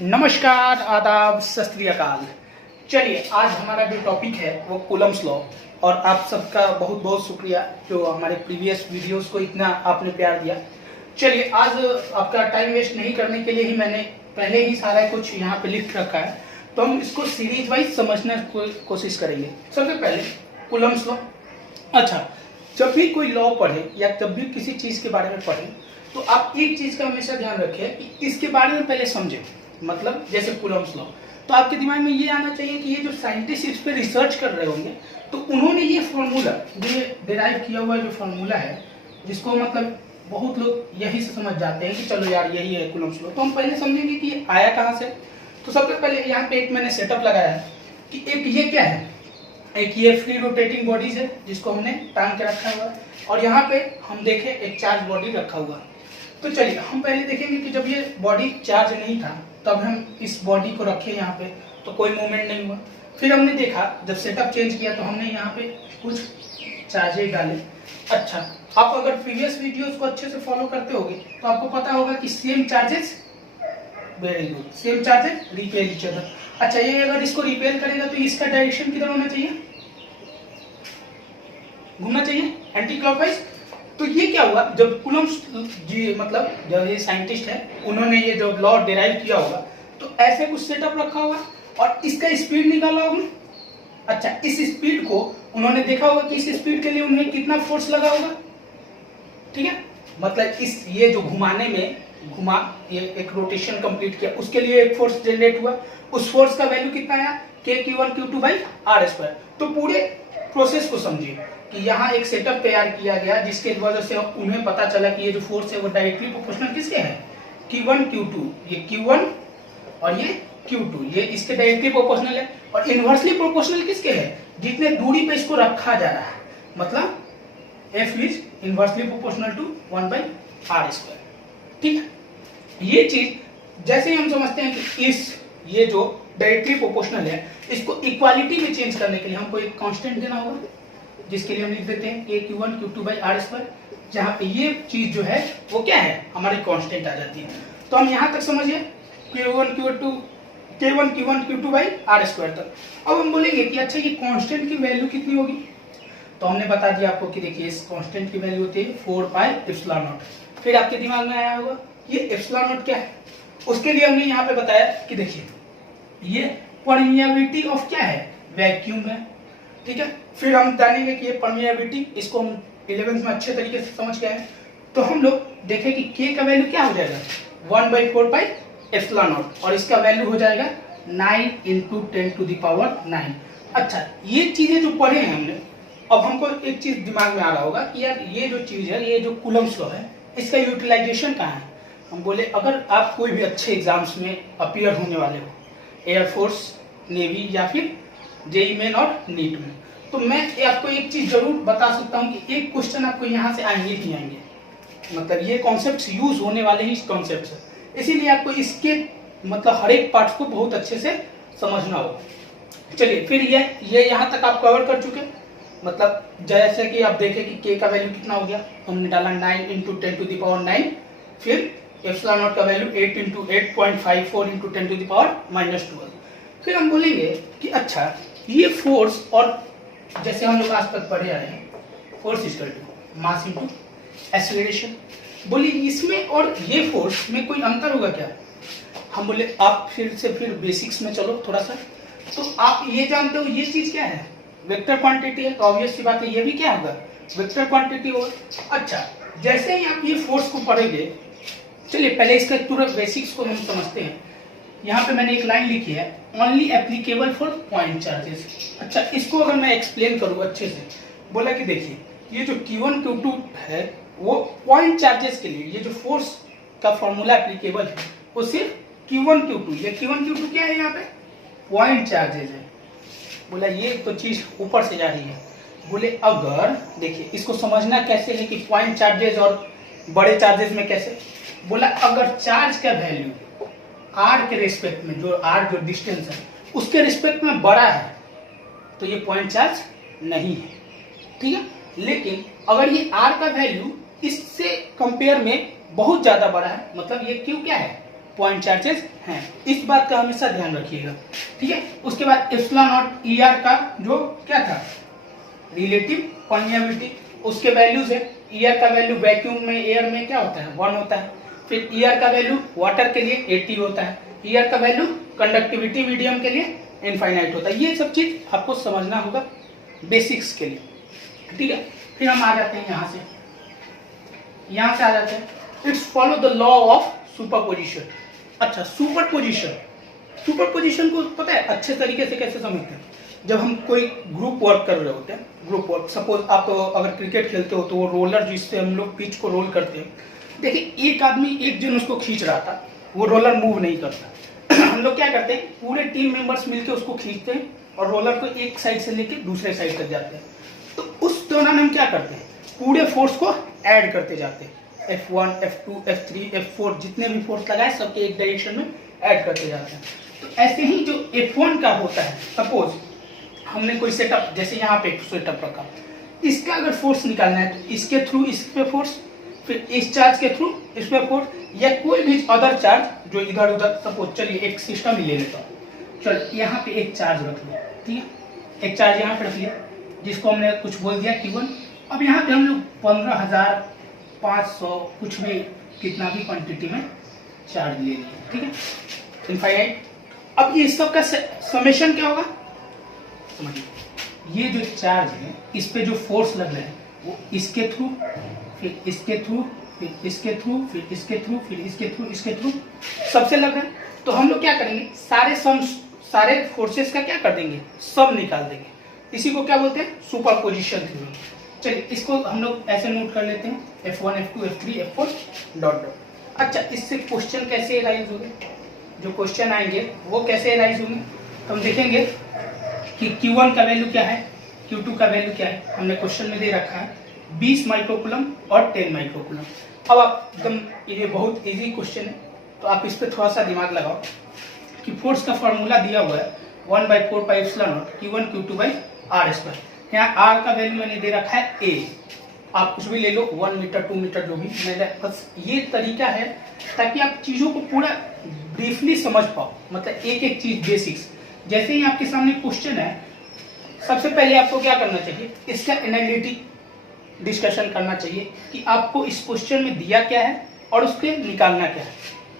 नमस्कार, आदाब, सत श्री अकाल। चलिए, आज हमारा जो टॉपिक है वो कूलम्स लॉ। और आप सबका बहुत बहुत शुक्रिया जो हमारे प्रीवियस वीडियोस को इतना आपने प्यार दिया। चलिए, आज आपका टाइम वेस्ट नहीं करने के लिए ही मैंने पहले ही सारा कुछ यहाँ पे लिख रखा है, तो हम इसको सीरीज वाइज समझने की कोशिश करेंगे। सबसे पहले कूलम्स लॉ। अच्छा, जब भी कोई लॉ पढ़े या जब भी किसी चीज के बारे में पढ़े तो आप एक चीज का हमेशा ध्यान रखें कि इसके बारे में पहले समझें। मतलब जैसे कूलम्स लॉ, तो आपके दिमाग में ये आना चाहिए कि ये जो साइंटिस्ट इस पे रिसर्च कर रहे होंगे तो उन्होंने ये फॉर्मूला, ये डिराइव किया हुआ जो फॉर्मूला है, जिसको मतलब बहुत लोग यही से समझ जाते हैं कि चलो यार यही है कूलम्स लॉ, तो हम पहले समझेंगे कि ये आया कहाँ से। तो सबसे पहले यहाँ पे एक मैंने सेटअप लगाया है कि एक ये क्या है, एक ये फ्री रोटेटिंग बॉडीज है जिसको हमने टांग के रखा हुआ है, और यहाँ पे हम देखें एक चार्ज बॉडी रखा हुआ है। तो चलिए हम पहले देखेंगे कि जब ये बॉडी चार्ज नहीं था तब हम इस बॉडी को रखे यहाँ पे तो कोई मूवमेंट नहीं हुआ। फिर हमने देखा जब सेटअप चेंज किया तो हमने यहाँ पे कुछ चार्जेस डाले। अच्छा, आप अगर प्रीवियस वीडियोस को अच्छे से फॉलो करते होगे तो आपको पता होगा कि same charges, very good, same charges repel each other. अच्छा, ये अगर इसको रिपेल करेगा तो इसका डायरेक्शन किधर होना चाहिए, घूमना चाहिए एंटी क्लॉकवाइज। तो ये क्या हुआ, जब कूलम्स जी मतलब जो ये साइंटिस्ट है उन्होंने ये जो लॉ डिराइव किया होगा तो ऐसे कुछ सेटअप रखा होगा और इसका स्पीड निकाला होगा। अच्छा, इस स्पीड को उन्होंने देखा होगा कि इस स्पीड के लिए उन्हें कितना फोर्स लगा होगा। ठीक है, मतलब इस ये जो घुमाने में घुमा, ये एक रोटेशन कंप्लीट किया, उसके लिए एक फोर्स जनरेट हुआ। उस फोर्स का वैल्यू कितना आया, K(Q1Q2/r²। तो पूरे प्रोसेस को समझिए कि यहाँ एक सेटअप तैयार किया गया जिसके वजह से उन्हें पता चला कि ये जो फोर्स है वो डायरेक्टली प्रोपोर्शनल किसके है, Q1 Q2, ये Q1 और ये Q2, ये इसके डायरेक्टली प्रोपोर्शनल है। और इनवर्सली प्रोपोर्शनल किसके है, जितने दूरी पे इसको रखा जा रहा है, मतलब F is inversely proportional to 1/r²। ठीक है, ये चीज जैसे ही हम समझते हैं कि इस ये जो डायरेक्टली प्रोपोर्शनल है इसको इक्वालिटी में चेंज करने के लिए हमको एक कांस्टेंट देना होगा, जिसके लिए हम लिख देते हैं K(Q1 Q2/r²। जहां पे ये चीज जो है वो क्या है, हमारी कांस्टेंट आ जाती है। तो हम यहां तक समझिए K1 Q1 Q2/r² तक। अब हम बोलेंगे कि अच्छा ये कांस्टेंट की वैल्यू कितनी होगी, तो हमने बता दिया आपको कि देखिए इस कांस्टेंट की वैल्यू होती है 4πε0। फिर आपके दिमाग में आया होगा ये ε0 क्या है, उसके लिए हमने यहाँ पे बताया कि देखिए ये परमिएबिलिटी ऑफ क्या है, वैक्यूम है। ठीक है, फिर हम जानेंगे कि ये परमिएबिलिटी, इसको हम 11th में अच्छे तरीके से समझ गए हैं। तो हम लोग देखें कि K का वैल्यू क्या हो जाएगा, 1/4πε0, और इसका वैल्यू हो जाएगा 9 × 10⁹। अच्छा, ये चीजें जो पढ़े हैं हमने, अब हमको एक चीज दिमाग में आ रहा होगा कि यार ये जो चीज है, ये जो कूलम्स लॉ है, इसका यूटिलाइजेशन कहाँ है। हम बोले अगर आप कोई भी अच्छे एग्जाम्स में अपीयर होने वाले हो, एयरफोर्स, नेवी या फिर जेईई मेन और नीट में, तो मैं आपको एक चीज जरूर बता सकता हूँ कि एक क्वेश्चन आपको यहाँ से आएंगे ही आएंगे। मतलब ये कॉन्सेप्ट्स यूज होने वाले ही कॉन्सेप्ट्स है, इसीलिए आपको इसके मतलब हर एक पार्ट को बहुत अच्छे से समझना होगा। चलिए, फिर ये यहाँ तक आप कवर कर चुके। मतलब जैसे कि आप देखें कि K का वैल्यू कितना हो गया, हमने डाला 9 × 10⁹। फिर ε0 का वैल्यू 8 × 8.54 × 10⁻²। फिर हम बोलेंगे कि अच्छा ये फोर्स, और जैसे हम लोग आज तक पढ़े आए हैं, force equal to mass into acceleration. बोलिए इसमें और ये फोर्स में कोई अंतर होगा क्या। हम बोले आप फिर बेसिक्स में चलो थोड़ा सा। तो आप ये जानते हो ये चीज क्या है, वेक्टर क्वांटिटी है, तो ऑब्वियस सी बात है ये भी क्या होगा, वेक्टर क्वांटिटी होगा। अच्छा, जैसे ही आप ये फोर्स को पढ़ेंगे, चलिए पहले इसका पूरा बेसिक्स को हम समझते हैं। यहाँ पे मैंने एक लाइन लिखी है, only applicable for point charges. अच्छा, इसको अगर मैं एक्सप्लेन करूँ अच्छे से, बोला कि देखिए ये जो Q1 Q2 है वो पॉइंट चार्जेस के लिए, ये जो फोर्स का फॉर्मूला एप्लीकेबल है वो सिर्फ Q1 Q2, ये Q1 Q2 क्या है, यहाँ पे पॉइंट चार्जेस है। बोला ये तो चीज ऊपर से जा रही है। बोले अगर देखिए इसको समझना कैसे है कि पॉइंट चार्जेस और बड़े चार्जेस में कैसे। बोला अगर चार्ज का वैल्यू r के रिस्पेक्ट में, जो r जो डिस्टेंस है उसके रिस्पेक्ट में बड़ा है तो ये पॉइंट चार्ज नहीं है। ठीक है, लेकिन अगर ये r का वैल्यू इससे कंपेयर में बहुत ज्यादा बड़ा है, मतलब ये Q क्या है, पॉइंट चार्जेस हैं, इस बात का हमेशा ध्यान रखिएगा, ठीक है। उसके बाद एप्सिलॉन नॉट ईआर का जो क्या था, रिलेटिव परमिएबिलिटी, उसके वैल्यूज है। ईआर का वैल्यू वैक्यूम में, एयर में क्या होता है, 1 होता है। फिर ईआर का वैल्यू वाटर के लिए 80 होता है। ईआर का वैल्यू कंडक्टिविटी मीडियम के लिए इनफाइनाइट होता है। ये सब चीज आपको समझना होगा बेसिक्स के लिए, ठीक है। फिर हम आ जाते हैं यहाँ से आ जाते हैं, it's follow the law of superposition. अच्छा, सुपरपोजिशन को पता है अच्छे तरीके से कैसे समझते हैं, जब हम कोई ग्रुप वर्क कर रहे होते हैं, ग्रुप वर्क, सपोज आप अगर क्रिकेट खेलते हो तो वो रोलर जिससे हम लोग पिच को रोल करते हैं, देखिए एक आदमी एक जन उसको खींच रहा था, वो रोलर मूव नहीं करता। हम लोग क्या करते हैं, पूरे टीम मेंबर्स मिलकर उसको खींचते हैं और रोलर को एक साइड से लेके दूसरे साइड तक जाते हैं। तो उस दौरान हम क्या करते हैं, पूरे फोर्स को ऐड करते जाते हैं, F1, F2, F3, F4 जितने भी फोर्स लगाए सबके एक डायरेक्शन में ऐड करते जाते हैं। तो ऐसे ही जो F1 का होता है, सपोज हमने कोई सेटअप, जैसे यहाँ पे सेटअप रखा, इसका अगर फोर्स निकालना है तो इसके थ्रू इस पे फोर्स, फिर इस चार्ज के थ्रू इस पे फोर्स, या कोई भी अदर चार्ज जो इधर उधर, सपोज चलिए एक सिस्टम ही ले लेता हूँ, चलो यहाँ पे एक चार्ज रख लिया, ठीक है, एक चार्ज यहाँ पे रख लिया जिसको हमने कुछ बोल दिया Q1। अब यहाँ पे हम लोग 15,500 कुछ भी कितना भी क्वांटिटी में चार्ज ले लिए, ठीक है, इनफाइनाइट। अब ये सब का समेशन क्या होगा, समझिए, ये जो चार्ज है इस पे जो फोर्स लग रहा है वो इसके थ्रू, फिर इसके थ्रू, फिर इसके थ्रू, फिर इसके थ्रू, फिर इसके थ्रू, इसके थ्रू, सबसे लग रहा है। तो हम लोग क्या करेंगे, सारे फोर्सेस का क्या कर देंगे, सब निकाल देंगे। इसी को क्या बोलते हैं, सुपरपोजिशन थ्योरम। चलिए इसको हम लोग ऐसे नोट कर लेते हैं, F1, F2, F3, F4 dot dot. अच्छा, इससे क्वेश्चन कैसे राइज होंगे, जो क्वेश्चन आएंगे वो कैसे राइज होंगे, तो हम देखेंगे कि Q1 का वैल्यू क्या है, Q2 का वैल्यू क्या है, हमने क्वेश्चन में दे रखा है 20 माइक्रोकूलम और 10 माइक्रोकूलम। अब आप एकदम, ये बहुत इजी क्वेश्चन है तो आप इस पर थोड़ा सा दिमाग लगाओ कि फोर्स का फॉर्मूला दिया हुआ है 1/4 pi epsilon not Q1 Q2 by R square. यहाँ R का वैल्यू मैंने दे रखा है A, आप कुछ भी ले लो, 1 मीटर 2 मीटर जो भी, मेरा बस ये तरीका है ताकि आप चीज़ों को पूरा ब्रीफली समझ पाओ, मतलब एक एक चीज बेसिक्स। जैसे ही आपके सामने क्वेश्चन है, सबसे पहले आपको क्या करना चाहिए, इसका एनालिटिक डिस्कशन करना चाहिए कि आपको इस क्वेश्चन में दिया क्या है और उसके निकालना क्या है।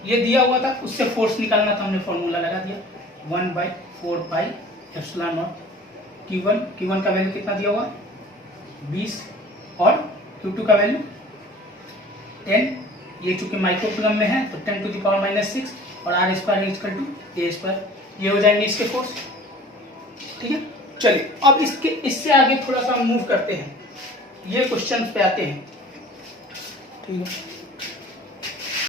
ये दिया हुआ था, उससे फोर्स निकालना था, हमने फॉर्मूला लगा दिया 1/4 पाई एप्सिलॉन नॉट Q1 का वैल्यू कितना दिया हुआ 20 और Q2 का वैल्यू 10। ये चूंकि माइक्रोकूलम में है तो 10⁻⁻6 और R square equal to A square, ये हो जाएंगे इसके फोर्स, ठीक है। चलिए अब इससे आगे थोड़ा सा मूव करते हैं, ये क्वेश्चन पे आते हैं, ठीक है।